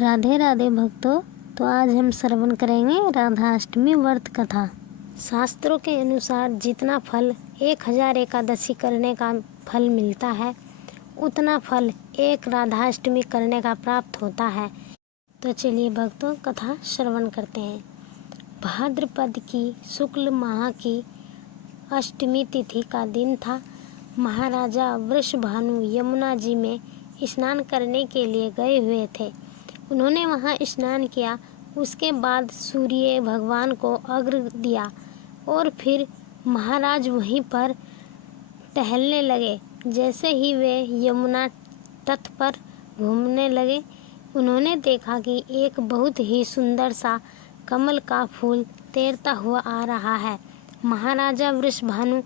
राधे राधे भक्तों। तो आज हम श्रवण करेंगे राधाष्टमी व्रत कथा। शास्त्रों के अनुसार जितना फल 1000 एकादशी करने का फल मिलता है, उतना फल एक राधाष्टमी करने का प्राप्त होता है। तो चलिए भक्तों कथा श्रवण करते हैं। भाद्रपद की शुक्ल माह की अष्टमी तिथि का दिन था। महाराजा वृषभानु यमुना जी में स्नान करने के लिए गए हुए थे। उन्होंने वहां स्नान किया। उसके बाद सूर्य भगवान को अर्घ्य दिया और फिर महाराज वहीं पर टहलने लगे। जैसे ही वे यमुना तट पर घूमने लगे, उन्होंने देखा कि एक बहुत ही सुंदर सा कमल का फूल तैरता हुआ आ रहा है। महाराजा वृषभानु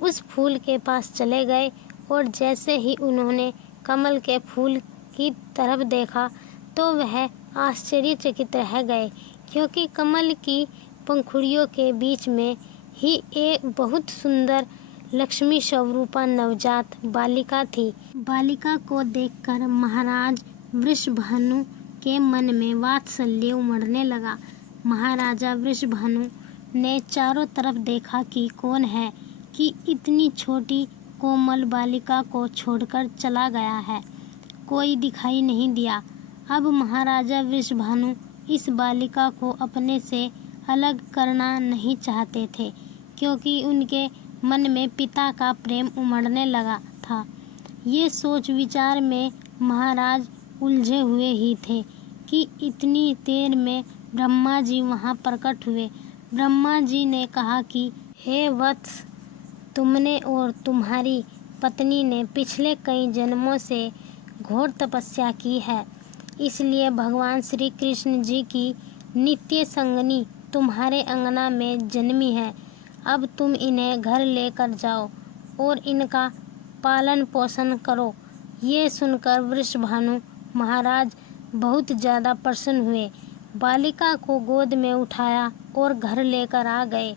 उस फूल के पास चले गए और जैसे ही उन्होंने कमल के फूल की तरफ देखा तो वह आश्चर्यचकित रह गए, क्योंकि कमल की पंखुड़ियों के बीच में ही एक बहुत सुंदर लक्ष्मी स्वरूपा नवजात बालिका थी। बालिका को देखकर महाराज वृषभानु के मन में वात्सल्य उमड़ने लगा। महाराजा वृषभानु ने चारों तरफ देखा कि कौन है कि इतनी छोटी कोमल बालिका को छोड़कर चला गया है। कोई दिखाई नहीं दिया। अब महाराजा वृषभानु इस बालिका को अपने से अलग करना नहीं चाहते थे, क्योंकि उनके मन में पिता का प्रेम उमड़ने लगा था। ये सोच विचार में महाराज उलझे हुए ही थे कि इतनी देर में ब्रह्मा जी वहाँ प्रकट हुए। ब्रह्मा जी ने कहा कि हे वत्स, तुमने और तुम्हारी पत्नी ने पिछले कई जन्मों से घोर तपस्या की है, इसलिए भगवान श्री कृष्ण जी की नित्य संगनी तुम्हारे अंगना में जन्मी है। अब तुम इन्हें घर लेकर जाओ और इनका पालन पोषण करो। ये सुनकर वृषभानु महाराज बहुत ज़्यादा प्रसन्न हुए। बालिका को गोद में उठाया और घर लेकर आ गए।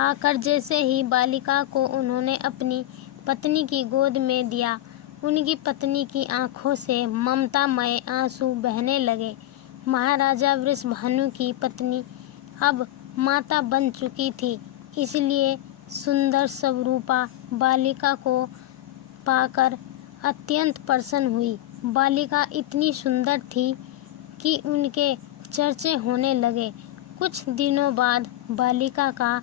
आकर जैसे ही बालिका को उन्होंने अपनी पत्नी की गोद में दिया, उनकी पत्नी की आंखों से ममतामय आंसू बहने लगे। महाराजा वृषभानु की पत्नी अब माता बन चुकी थी, इसलिए सुंदर स्वरूपा बालिका को पाकर अत्यंत प्रसन्न हुई। बालिका इतनी सुंदर थी कि उनके चर्चे होने लगे। कुछ दिनों बाद बालिका का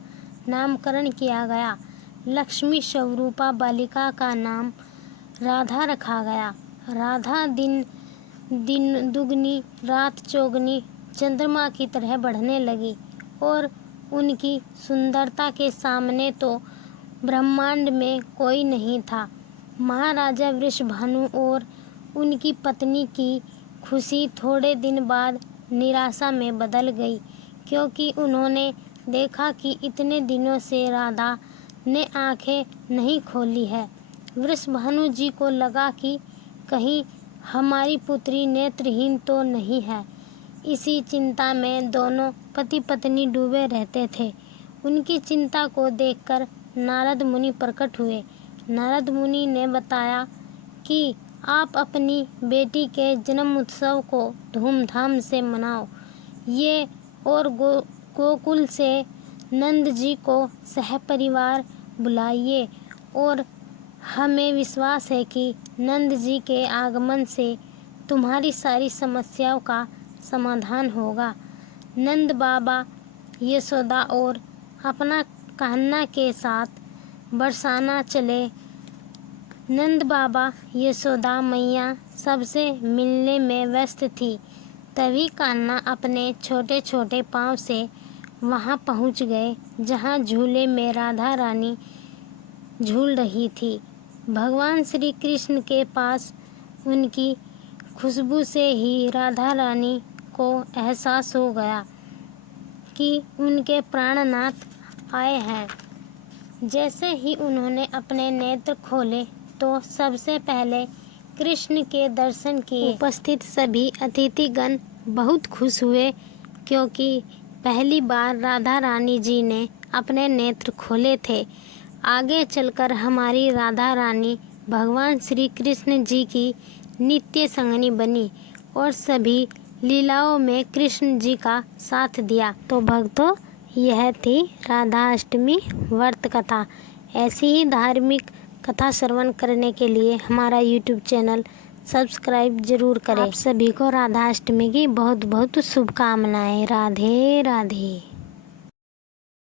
नामकरण किया गया। लक्ष्मी स्वरूपा बालिका का नाम राधा रखा गया। राधा दिन दिन दुगनी रात चौगनी चंद्रमा की तरह बढ़ने लगी और उनकी सुंदरता के सामने तो ब्रह्मांड में कोई नहीं था। महाराजा वृषभानु और उनकी पत्नी की खुशी थोड़े दिन बाद निराशा में बदल गई, क्योंकि उन्होंने देखा कि इतने दिनों से राधा ने आंखें नहीं खोली है। वृषभानु जी को लगा कि कहीं हमारी पुत्री नेत्रहीन तो नहीं है। इसी चिंता में दोनों पति पत्नी डूबे रहते थे। उनकी चिंता को देखकर नारद मुनि प्रकट हुए। नारद मुनि ने बताया कि आप अपनी बेटी के जन्म उत्सव को धूमधाम से मनाओ। ये और गोकुल से नंद जी को सहपरिवार बुलाइए और हमें विश्वास है कि नंद जी के आगमन से तुम्हारी सारी समस्याओं का समाधान होगा। नंद बाबा यशोदा और अपना कान्हा के साथ बरसाना चले। नंद बाबा यशोदा मैया सबसे मिलने में व्यस्त थी। तभी कान्हा अपने छोटे छोटे पाँव से वहां पहुंच गए, जहां झूले में राधा रानी झूल रही थी। भगवान श्री कृष्ण के पास उनकी खुशबू से ही राधा रानी को एहसास हो गया कि उनके प्राणनाथ आए हैं। जैसे ही उन्होंने अपने नेत्र खोले तो सबसे पहले कृष्ण के दर्शन किए। उपस्थित सभी अतिथिगण बहुत खुश हुए, क्योंकि पहली बार राधा रानी जी ने अपने नेत्र खोले थे। आगे चलकर हमारी राधा रानी भगवान श्री कृष्ण जी की नित्य संगनी बनी और सभी लीलाओं में कृष्ण जी का साथ दिया। तो भक्तों, यह थी राधा अष्टमी व्रत कथा। ऐसी ही धार्मिक कथा श्रवण करने के लिए हमारा YouTube चैनल सब्सक्राइब जरूर करें। आप सभी को राधा अष्टमी की बहुत बहुत शुभकामनाएं। राधे राधे।